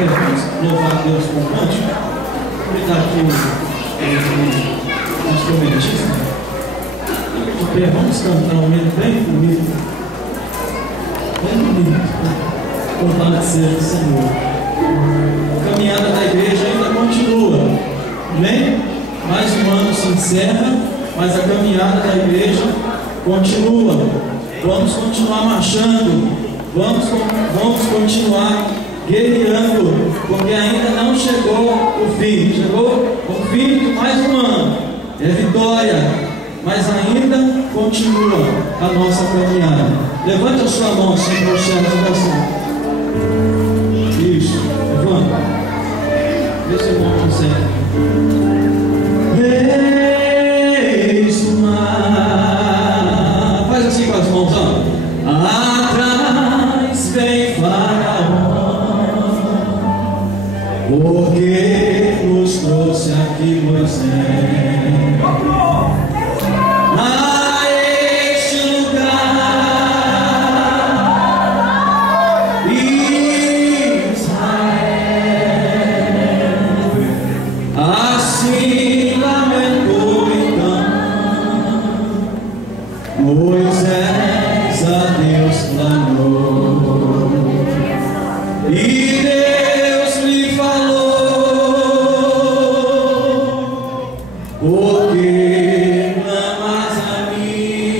Vamos louvar a Deus com o cântico. Obrigado aqui o instrumentista. Vamos cantar um hino bem bonito. Bem bonito. Louvado seja o Senhor. A caminhada da igreja ainda continua. Amém? Mais um ano se encerra, mas a caminhada da igreja continua. Vamos continuar marchando. Vamos continuar guerreando, porque ainda não chegou o fim. Chegou o fim de mais um ano. É vitória, mas ainda continua a nossa caminhada. Levante a sua mão assim para o céu de oração. Isso, levanta. Vê se o irmão consegue. Eis o mar. Faz assim com as mãos, ó. Atrás vem Faraó, porque nos trouxe aqui Moisés a este lugar. Israel assim lamentou então Moisés a Deus clamou, e Deus lhe falou: por que clamas a mim?